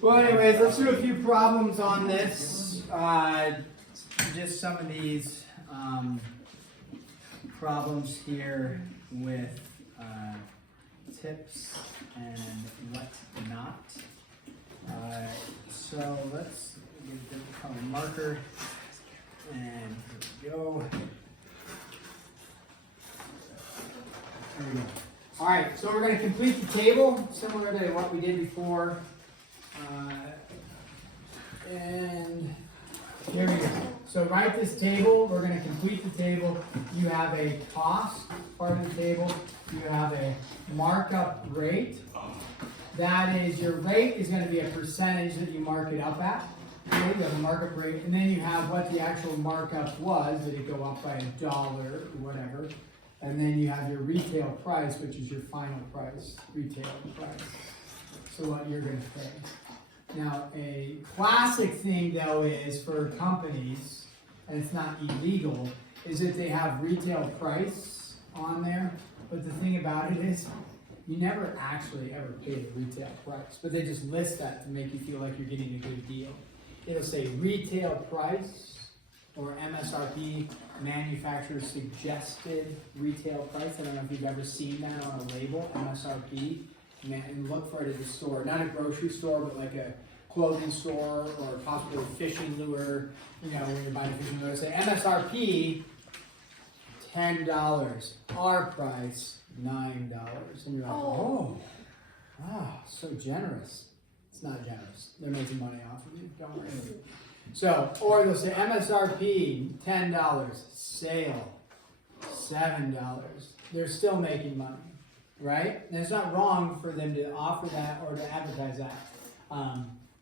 Well, anyways, let's do a few problems on this. Just some of these problems here with tips and whatnot. So let's get a different color marker, and here we go. There we go. All right, so we're going to complete the table similar to what we did before. And here we go. So write this table. We're going to complete the table. You have a cost part of the table. You have a markup rate. That is, your rate is going to be a percentage that you mark it up at. Okay, you have a markup rate. And then you have what the actual markup was. Did it go up by $1 or whatever? And then you have your retail price, which is your final price, retail price. So what you're going to pay. Now, a classic thing, though, is for companies, and it's not illegal, is that they have retail price on there. But the thing about it is, you never actually ever pay the retail price. But they just list that to make you feel like you're getting a good deal. It'll say retail price, or MSRP, manufacturer suggested retail price. I don't know if you've ever seen that on a label, MSRP. And look for it at the store, not a grocery store, but like a clothing store or possibly a fishing lure. You know, when you're buying a fishing lure, say MSRP $10, our price $9, and you're like, oh, wow, so generous. It's not generous. They're making money off of you. Don't worry. So, or they'll say MSRP $10, sale $7. They're still making money. Right? And it's not wrong for them to offer that or to advertise that.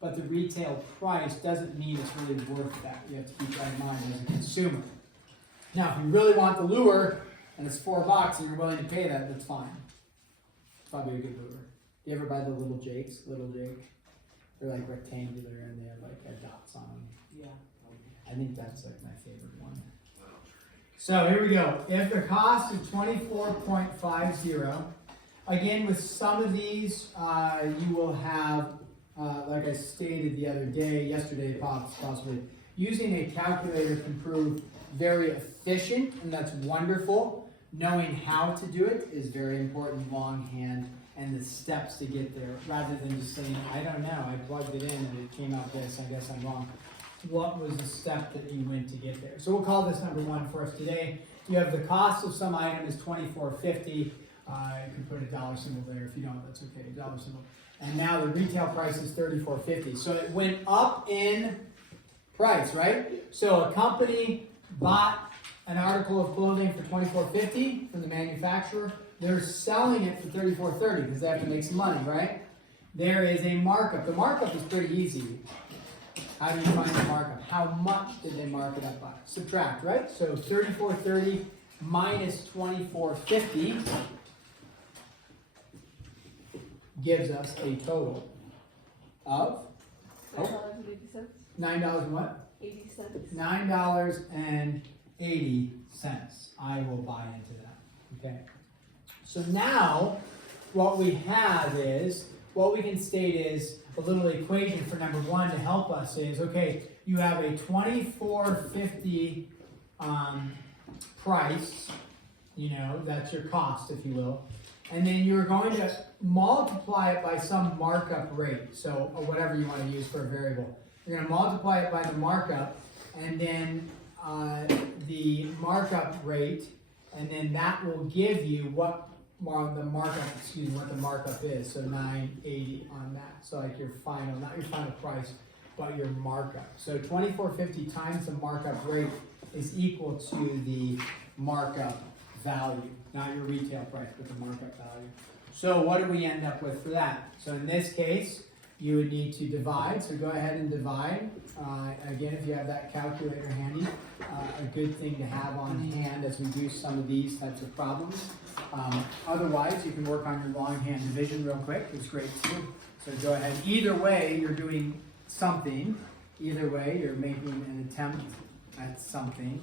But the retail price doesn't mean it's really worth that. You have to keep that in mind as a consumer. Now, if you really want the lure and it's $4 and you're willing to pay that, that's fine. It's probably a good lure. Do you ever buy the little Jakes? Little Jake? They're like rectangular and they have like dots on them. Yeah. I think that's like my favorite one. So here we go. If the cost is $24.50, again, with some of these, you will have, like I stated the other day, yesterday possibly, using a calculator can prove very efficient, and that's wonderful. Knowing how to do it is very important, longhand, and the steps to get there, rather than just saying, I don't know, I plugged it in and it came out this, I guess I'm wrong. What was the step that you went to get there? So we'll call this number 1 for us today. You have the cost of some item is $24.50. You can put a dollar symbol there. If you don't, that's okay, dollar symbol. And now the retail price is $34.50. So it went up in price, right? So a company bought an article of clothing for $24.50 from the manufacturer. They're selling it for $34.30 because they have to make some money, right? There is a markup. The markup is pretty easy. How do you find the markup? How much did they mark it up by? Subtract, right? So $34.30 minus $24.50 gives us a total of $9.80. $9 and what? 80 cents. $9.80. I will buy into that. Okay. So now what we have is, what we can state is a little equation for number 1 to help us is, okay, you have a $24.50 price, you know, that's your cost, if you will. And then you're going to multiply it by some markup rate, so or whatever you want to use for a variable. You're going to multiply it by the markup, and then the markup rate, and then that will give you what the markup is. So $9.80 on that. So like your final, not your final price, but your markup. So $24.50 times the markup rate is equal to the markup value, not your retail price, but the markup value. So what do we end up with for that? So in this case, you would need to divide. So go ahead and divide. Again, if you have that calculator handy, a good thing to have on hand as we do some of these types of problems. Otherwise, you can work on your longhand division real quick. It's great too. So go ahead. Either way, you're doing something. Either way, you're making an attempt at something,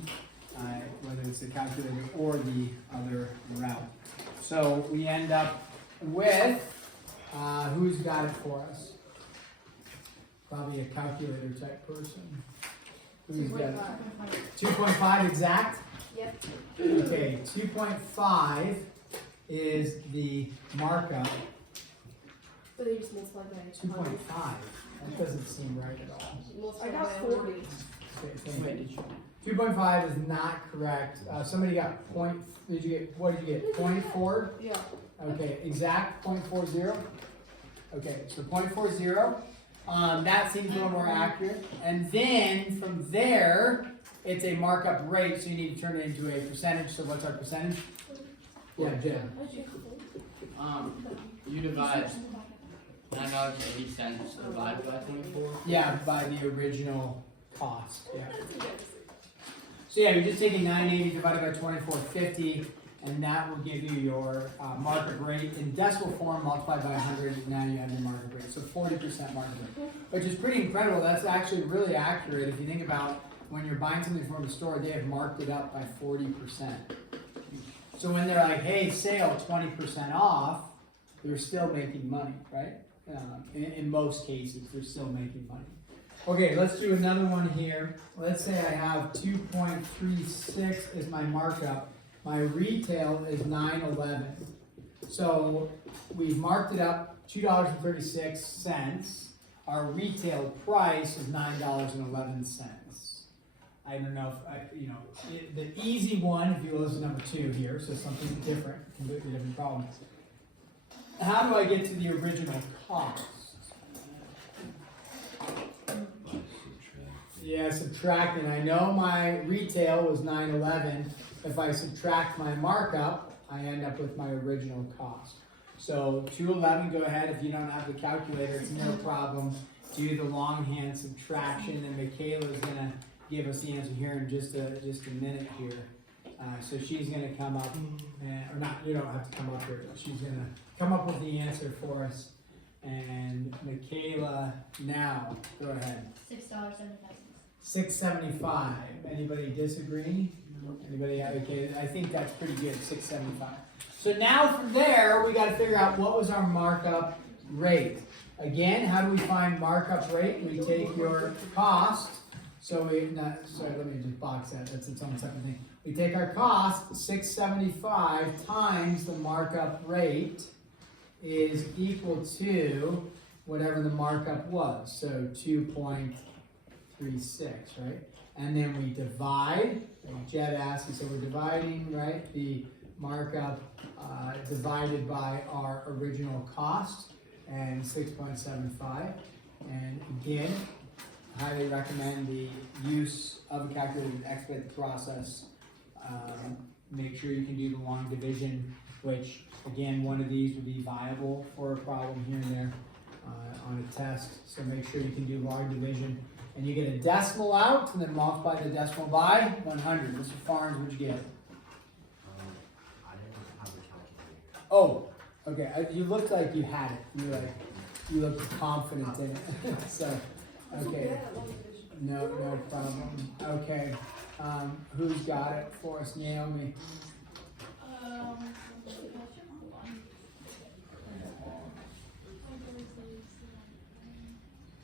whether it's the calculator or the other route. So we end up with, who's got it for us? Probably a calculator type person. Who's got 2.5. 2.5 exact? Yep. Okay, 2.5 is the markup. But they just multiply by 2.5. That doesn't seem right at all. I got 40. Okay, thank you. 2.5 is not correct. Somebody got point. Did you get? What did you get? 0.4. Yeah. Okay, exact 0.40. Okay, so 0.40. That seems a little more accurate. And then from there, it's a markup rate, so you need to turn it into a percentage. So what's our percentage? Yeah, Jim. You divide $9.80 divided by 24. Yeah, by the original cost. Yeah. So yeah, you're just taking 980 divided by 2450, and that will give you your market rate in decimal form multiplied by 100. And now you have your market rate. So 40% market rate, which is pretty incredible. That's actually really accurate if you think about when you're buying something from the store. They have marked it up by 40%. So when they're like, "Hey, sale 20% off," they're still making money, right? In most cases, they're still making money. Okay, let's do another one here. Let's say I have 2.36 is my markup. My retail is $9.11. So we've marked it up $2.36. Our retail price is $9.11. I don't know if the easy one, if you will, is number 2 here. So something different, completely different problem. How do I get to the original cost? Yeah, subtracting. I know my retail was $9.11. If I subtract my markup, I end up with my original cost. So $2.11, go ahead. If you don't have the calculator, it's no problem. Do the longhand subtraction, and Michaela's gonna give us the answer here in just a minute here. So she's gonna come up, or not, you don't have to come up here, but she's gonna come up with the answer for us. And Michaela, now, go ahead. $6.75. $6.75. Anybody disagree? Anybody? Okay, I think that's pretty good, $6.75. So now from there, we got to figure out what was our markup rate. Again, how do we find markup rate? We take your cost. So let me just box that. That's its own separate thing. We take our cost, $6.75 times the markup rate is equal to whatever the markup was. So 2.36, right? And then we divide, like Jed asked, so we're dividing, right, the markup divided by our original cost, and 6.75. And again, highly recommend the use of a calculator to expedite the process. Make sure you can do the long division, which again, one of these would be viable for a problem here and there on a test. So make sure you can do long division. And you get a decimal out, and then multiply the decimal by 100. Mr. Farnes, what'd you get? I didn't have a calculator. Oh, okay. You looked like you had it. You looked confident in it. So, okay. No problem. Okay. Who's got it for us? Naomi.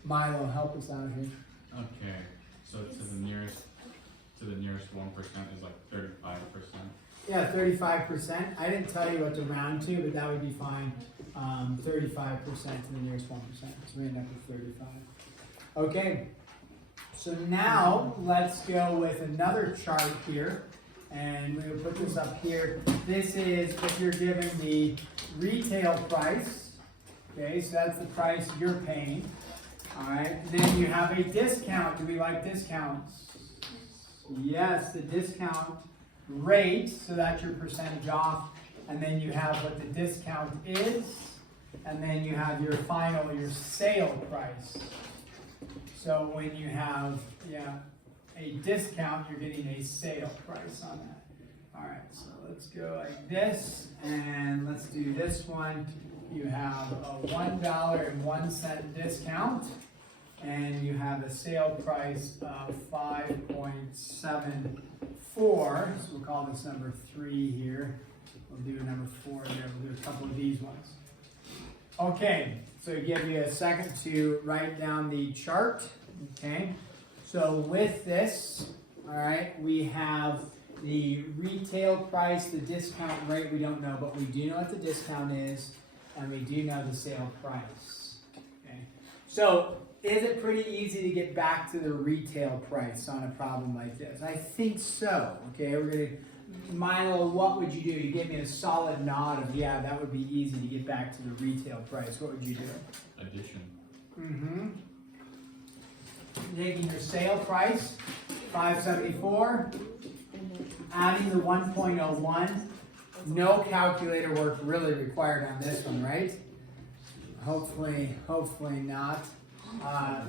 Milo, help us out here. Okay, so to the nearest 1% is like 35%. Yeah, 35%. I didn't tell you what to round to, but that would be fine. 35% to the nearest 1%. So we end up with 35. Okay, so now let's go with another chart here. And we'll put this up here. This is if you're given the retail price. Okay, so that's the price you're paying. All right, then you have a discount. Do we like discounts? Yes, the discount rate, so that's your percentage off. And then you have what the discount is. And then you have your final, your sale price. So when you have, a discount, you're getting a sale price on that. All right, so let's go like this, and let's do this one. You have a $1.01 discount, and you have a sale price of 5.74. So we'll call this number 3 here. We'll do number 4 here. We'll do a couple of these ones. Okay, So give you a second to write down the chart, okay? So with this, all right, we have the retail price, the discount rate, we don't know, but we do know what the discount is, and we do know the sale price, okay? So is it pretty easy to get back to the retail price on a problem like this? I think so, okay? We're gonna, Milo, what would you do? You gave me a solid nod of, yeah, that would be easy to get back to the retail price. What would you do? Addition. Mm-hmm. Taking your sale price, $5.74, adding the 1.01. No calculator work really required on this one, right? Hopefully not.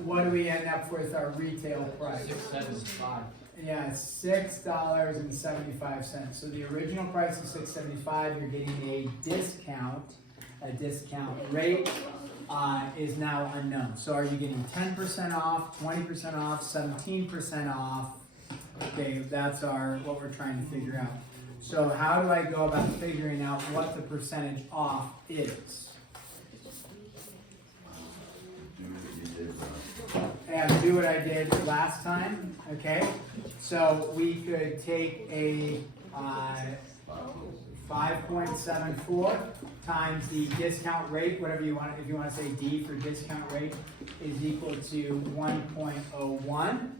What do we end up with our retail price? 675. Yeah, $6.75. So the original price is $6.75. You're getting a discount. A discount rate is now unknown. So are you getting 10% off, 20% off, 17% off? Okay, that's what we're trying to figure out. So how do I go about figuring out what the percentage off is? And do what I did last time, okay? So we could take a 5.74 times the discount rate, whatever you want, if you want to say D for discount rate, is equal to 1.01.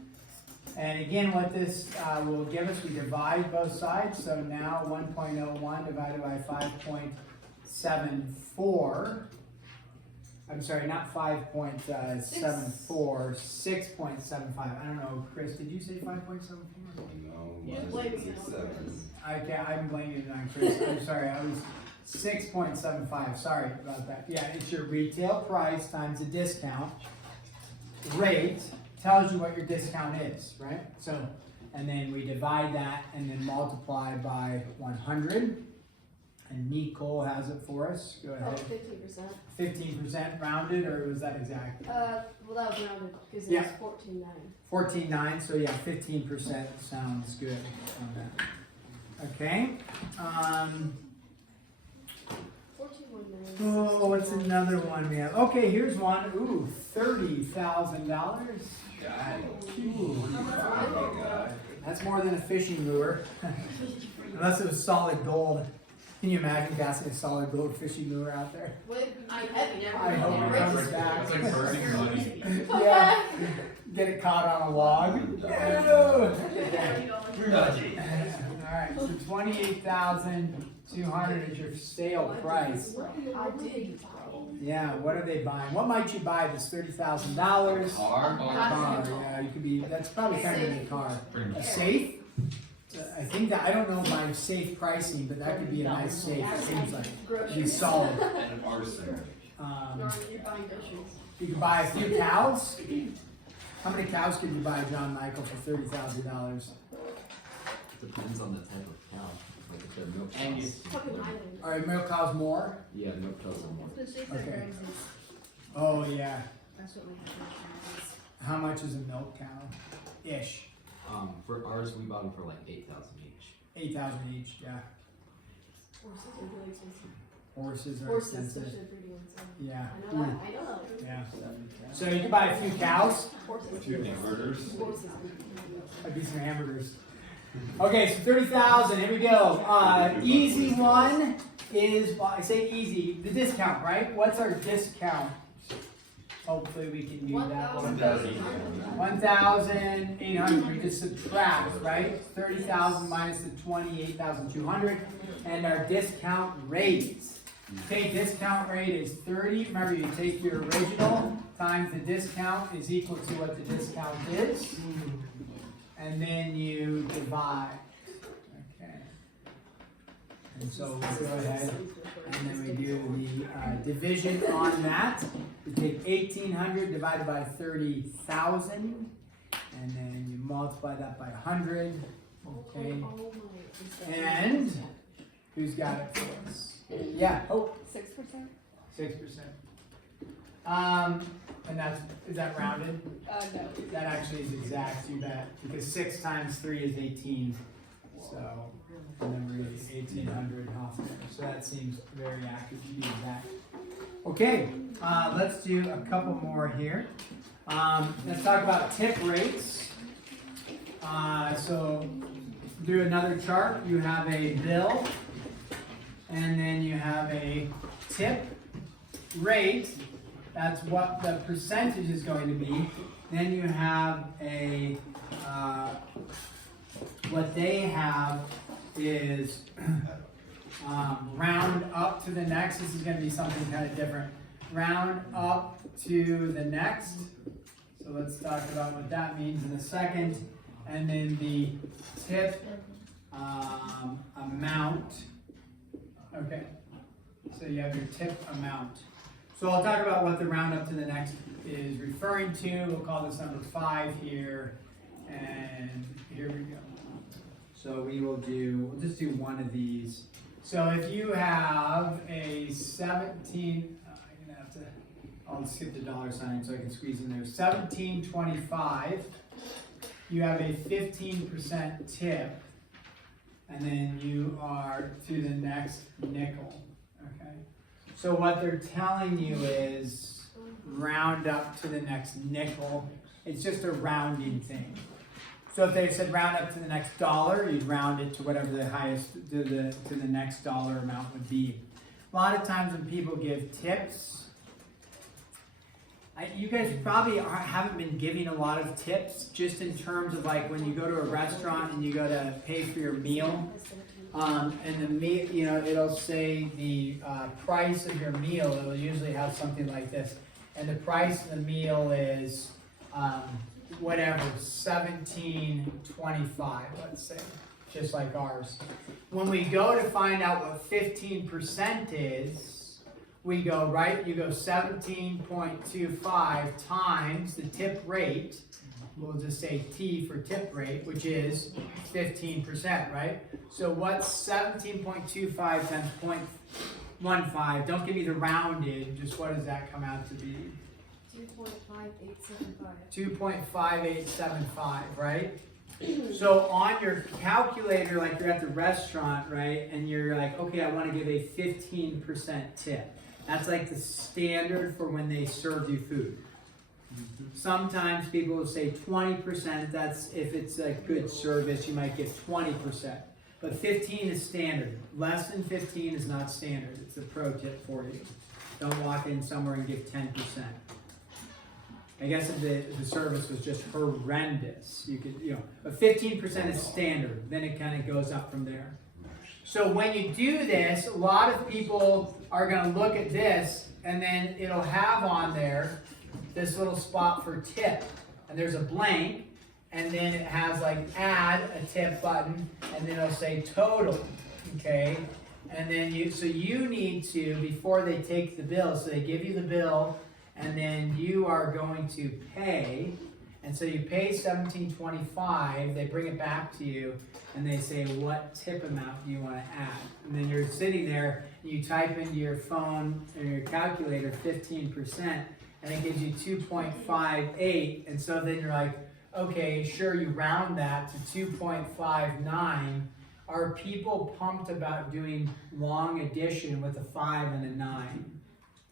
And again, what this will give us, we divide both sides. So now 1.01 divided by 5.74. I'm sorry, not 5.74, 6.75. I don't know, Chris, did you say 5.74? I'm blaming it on Chris. I'm sorry, I was 6.75. Sorry about that. Yeah, it's your retail price times the discount rate. Tells you what your discount is, right? So, and then we divide that and then multiply by 100. And Nicole has it for us. Go ahead. 15%. 15% rounded, or was that exact? Well, that was rounded because Yeah. it's 14.9. 14.9, so yeah, 15% sounds good on that. Okay. 14.9. Oh, what's another one we have? Okay, here's one. Ooh, $30,000. Ooh, that's more than a fishing lure. Unless it was solid gold. Can you imagine casting a solid gold fishing lure out there? I hope it comes back. It's like burning money. Yeah. Get it caught on a log. Alright, so 28,200 is your sale price. Yeah, what are they buying? What might you buy that's $30,000? Car. Yeah, you could be, that's probably kind of a car. Pretty A much. safe? I think that, I don't know my safe pricing, but that could be a nice safe. It seems like it'd be solid. An arson. You could buy a few cows. How many cows could you buy, John Michael, for $30,000? Depends on the type of cow. Like if they're milk And cows. you- Fucking island. Are milk cows more? Yeah, milk cows are more. Okay. Oh, yeah. That's what we have. How much is a milk cow? Ish. For ours, we bought them for like 8,000 each. 8,000 each, yeah. Horses are really expensive. Horses are Horses, expensive. especially pretty ones. Yeah. I know that. I know that. Yeah. So you can buy a few cows. Horses. Hamburgers. Horses. I'd be some hamburgers. Okay, so 30,000. Here we go. Easy one is, well, I say easy, the discount, right? What's our discount? Hopefully we can do that. 1,800. We just subtract, right? 30,000 minus the 28,200, and our discount rate. Okay, discount rate is 30. Remember, you take your original times the discount is equal to what the discount is, and then you divide. Okay. And so we'll go ahead and then we do the division on that. We take 1,800 divided by 30,000, and then you multiply that by 100. Okay. And who's got it for us? Yeah. Oh. 6%? 6%. And is that rounded? No. That actually is exact, you bet. Because 6 times 3 is 18. So, and then we're getting 1,800 off there. So that seems very accurate to be exact. Okay, let's do a couple more here. Let's talk about tip rates. So do another chart. You have a bill, and then you have a tip rate. That's what the percentage is going to be. Then you have a, what they have is round up to the next. This is going to be something kind of different. Round up to the next. So let's talk about what that means in a second. And then the tip amount. Okay, so you have your tip amount. So I'll talk about what the round up to the next is referring to. We'll call this number 5 here. And here we go. So we'll just do one of these. So if you have a 17, I'm gonna have to, I'll skip the dollar sign so I can squeeze in there. 1725, you have a 15% tip, and then you are to the next nickel, okay? So what they're telling you is round up to the next nickel. It's just a rounding thing. So if they said round up to the next dollar, you'd round it to whatever the highest, to the next dollar amount would be. A lot of times when people give tips, you guys probably haven't been giving a lot of tips, just in terms of like when you go to a restaurant and you go to pay for your meal, and the meal, you know, it'll say the price of your meal. It'll usually have something like this, and the price of the meal is whatever, $17.25, let's say, just like ours. When we go to find out what 15% is, we go, right, you go 17.25 times the tip rate, we'll just say T for tip rate, which is 15%, right? So what's 17.25 times 0.15? Don't give me the rounded, just what does that come out to be? 2.5875, right? So on your calculator, like you're at the restaurant, right? And you're like, okay, I want to give a 15% tip. That's like the standard for when they serve you food. Sometimes people will say 20%. That's if it's a good service, you might get 20%. But 15 is standard. Less than 15 is not standard. It's a pro tip for you. Don't walk in somewhere and give 10%. I guess if the service was just horrendous, you could, but 15% is standard. Then it kind of goes up from there. So when you do this, a lot of people are going to look at this, and then it'll have on there this little spot for tip. And there's a blank, and then it has like add a tip button, and then it'll say total, okay? And then you need to, before they take the bill, so they give you the bill, and then you are going to pay, and so you pay $17.25, they bring it back to you, and they say, what tip amount do you want to add? And then you're sitting there, and you type into your phone or your calculator 15%, and it gives you 2.58, and so then you're like, okay, sure, you round that to 2.59. Are people pumped about doing long addition with a 5 and a 9?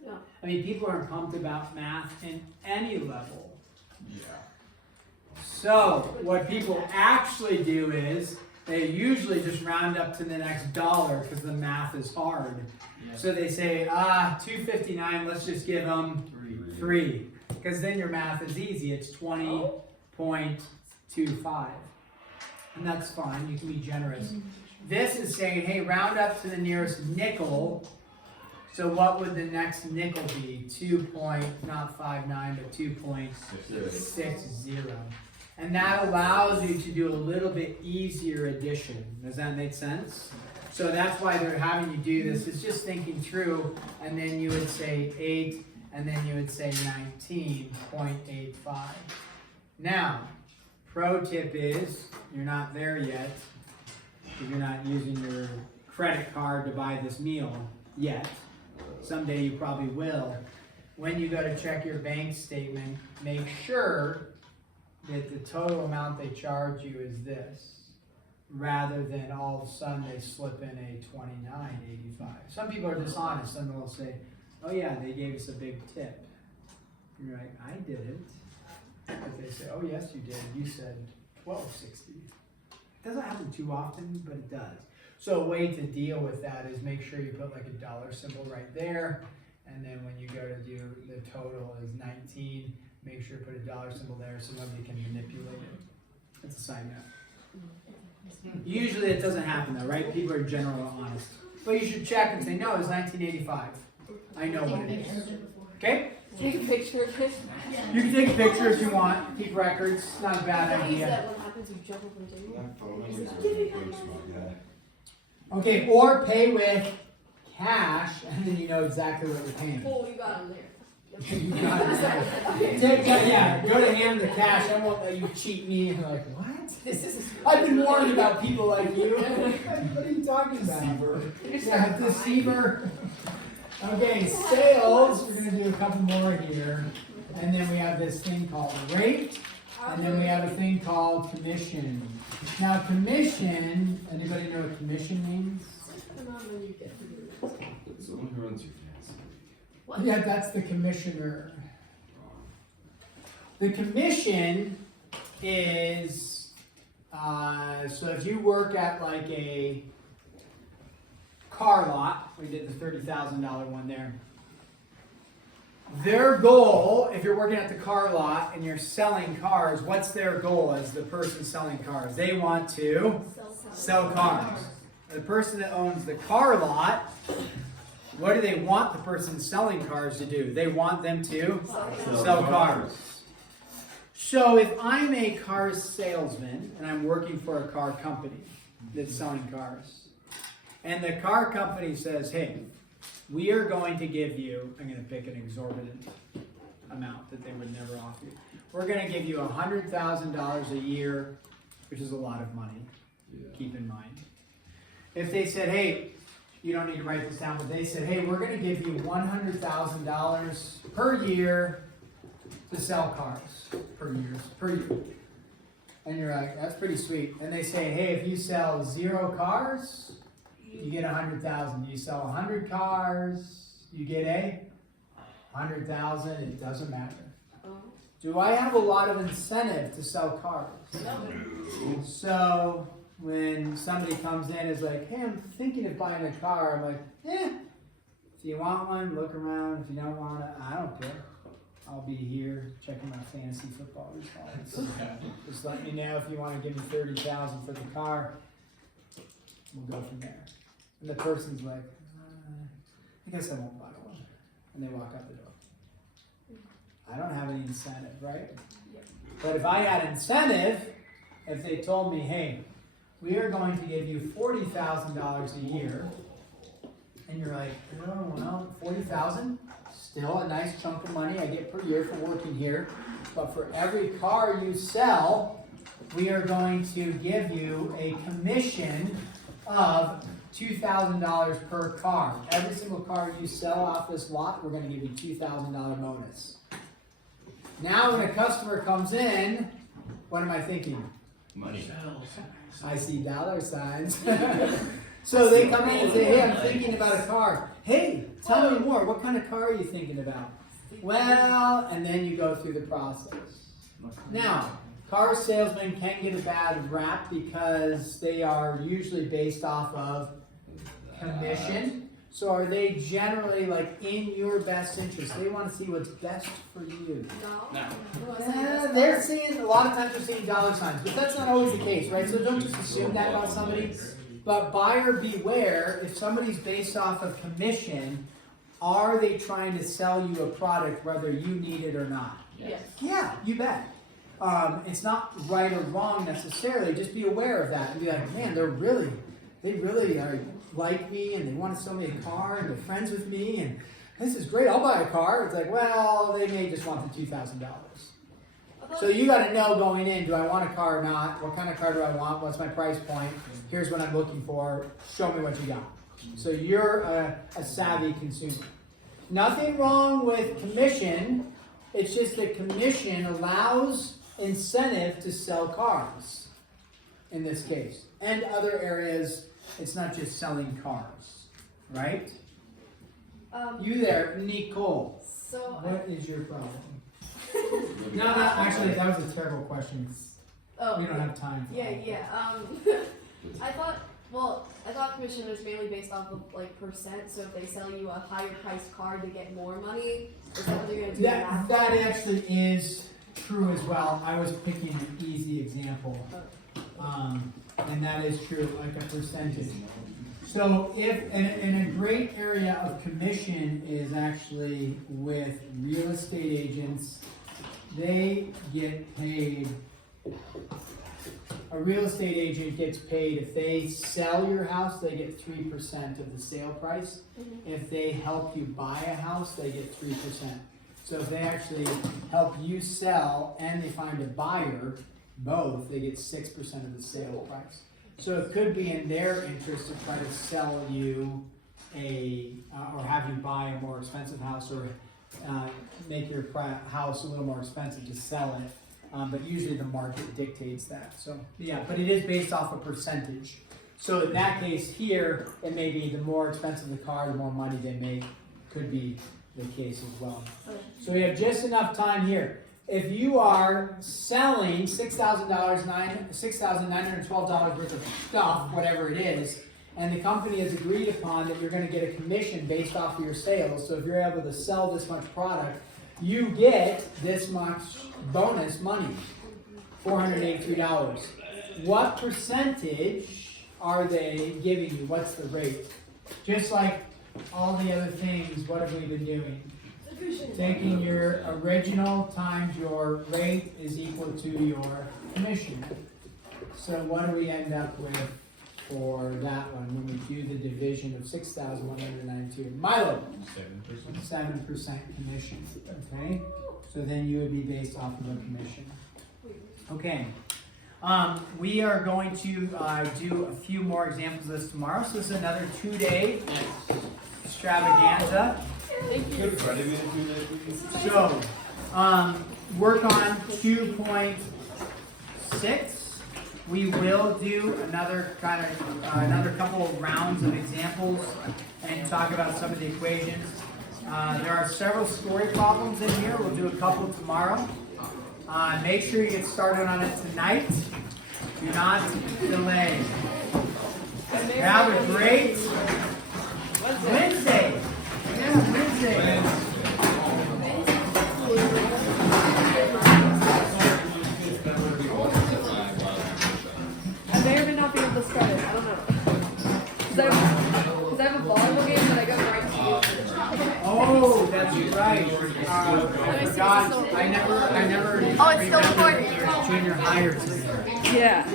No. I mean, people aren't pumped about math in any level. Yeah. So, what people actually do is, they usually just round up to the next dollar because the math is hard. Yeah. So they say, 259, let's just give them 3. Because then your math is easy. It's 20.25. And that's fine. You can be generous. This is saying, hey, round up to the nearest nickel. So what would the next nickel be? not 59, but 2.60. And that allows you to do a little bit easier addition. Does that make sense? So that's why they're having you do this. It's just thinking through, and then you would say 8, and then you would say 19.85. Now, pro tip is, you're not there yet, if you're not using your credit card to buy this meal yet. Someday you probably will. When you go to check your bank statement, make sure that the total amount they charge you is this, rather than all of a sudden they slip in a $29.85. Some people are dishonest and they'll say, oh yeah, they gave us a big tip. And you're like, I didn't. But they say, oh yes, you did. You said $12.60. It doesn't happen too often, but it does. So a way to deal with that is make sure you put like a dollar symbol right there. And then when you go to do the total is 19, make sure you put a dollar symbol there so nobody can manipulate it. That's a side note. Usually it doesn't happen though, right? People are generally honest. But you should check and say, no, it's 1985. I know what it is. Okay? Take a picture of it. You can take a picture if you want. Keep records. It's not a bad Use idea. that what happens you jump up and table. Okay, or pay with cash, and then you know exactly what you're paying. Oh, you got him there. You got it. Take that, yeah. Go to hand the cash. I won't let you cheat me. And they're like, what? I've been warned about people like you. What are you talking about? Yeah, deceiver. Okay, sales. We're gonna do a couple more here, and then we have this thing called rate, and then we have a thing called commission. Now, commission. Anybody know what commission means? It's the one who runs your fast. What? Yeah, that's the commissioner. The commission is, so if you work at like a car lot, we did the $30,000 one there. Their goal, if you're working at the car lot and you're selling cars, what's their goal as the person selling cars? They want to sell cars. The person that owns the car lot, what do they want the person selling cars to do? They want them to sell cars. So if I'm a car salesman and I'm working for a car company that's selling cars, and the car company says, hey, we are going to give you, I'm going to pick an exorbitant amount that they would never offer you. We're going to give you $100,000 a year, which is a lot of money, keep in mind. If they said, hey, you don't need to write this down, but they said, hey, we're going to give you $100,000 per year to sell cars per year. And you're like, that's pretty sweet. And they say, hey, if you sell 0 cars, you get 100,000. You sell 100 cars, you get a 100,000. It doesn't matter. Do I have a lot of incentive to sell cars? No. So when somebody comes in and is like, hey, I'm thinking of buying a car, I'm like, if you want one, look around. If you don't want it, I don't care. I'll be here checking my fantasy football results. Just let me know if you want to give me $30,000 for the car. We'll go from there. And the person's like, I guess I won't buy one. And they walk out the door. I don't have any incentive, right? But if I had incentive, if they told me, hey, we are going to give you $40,000 a year, and you're like, oh, well, $40,000? Still a nice chunk of money I get per year for working here. But for every car you sell, we are going to give you a commission of $2,000 per car. Every single car you sell off this lot, we're going to give you $2,000 bonus. Now when a customer comes in, what am I thinking? Money. I see dollar signs. So they come in and say, hey, I'm thinking about a car. Hey, tell me more. What kind of car are you thinking about? Well, and then you go through the process. Now, car salesmen can get a bad rap because they are usually based off of commission. So are they generally like in your best interest? They want to see what's best for you. No. They're seeing, a lot of times they're seeing dollar signs, but that's not always the case, right? So don't just assume that about somebody. But buyer beware, if somebody's based off of commission, are they trying to sell you a product whether you need it or not? Yes. Yeah, you bet. It's not right or wrong necessarily. Just be aware of that and be like, man, they really are like me and they want to sell me a car and they're friends with me and this is great. I'll buy a car. It's like, well, they may just want the $2,000. So you got to know going in, do I want a car or not? What kind of car do I want? What's my price point? Here's what I'm looking for. Show me what you got. So you're a savvy consumer. Nothing wrong with commission. It's just that commission allows incentive to sell cars in this case. And other areas, it's not just selling cars, right? You there, Nicole. So What is your problem? No, that was a terrible question. oh, We don't have time. For yeah, all. yeah. I thought commission was mainly based off of like percent. So if they sell you a higher priced car to get more money, is that what they're gonna do? That actually is true as well. I was picking an easy example, and that is true, like a percentage. So if and a great area of commission is actually with real estate agents. They get paid. A real estate agent gets paid if they sell your house, they get 3% of the sale price. Mhm. If they help you buy a house, they get 3%. So if they actually help you sell and they find a buyer, both, they get 6% of the sale price. So it could be in their interest to try to sell you or have you buy a more expensive house or make your house a little more expensive to sell it. But usually the market dictates that. So yeah, but it is based off a percentage. So in that case here, it may be the more expensive the car, the more money they make. Could be the case as well. So we have just enough time here. If you are selling $6,912 worth of stuff, whatever it is, and the company has agreed upon that you're going to get a commission based off of your sales, so if you're able to sell this much product, you get this much bonus money, $483. What percentage are they giving you? What's the rate? Just like all the other things, what have we been doing? Taking your original times your rate is equal to your commission. So what do we end up with for that one when we do the division of 6,192? Milo, 7%. 7% commission. Okay, so then you would be based off of a commission. Okay, we are going to do a few more examples of this tomorrow. So this is another 2-day extravaganza. So, work on 2.6. We will do another couple of rounds of examples and talk about some of the equations. There are several story problems in here. We'll do a couple tomorrow. Make sure you get started on it tonight. Do not delay. Have a great Wednesday. Yeah, Wednesday. I may or may not be able to start it. I don't know. Because I have a volleyball game that I go right to. Oh, that's right. I forgot. I never. Oh, it's still recording. Junior hires. Yeah.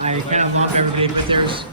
I kind of lump everybody with theirs.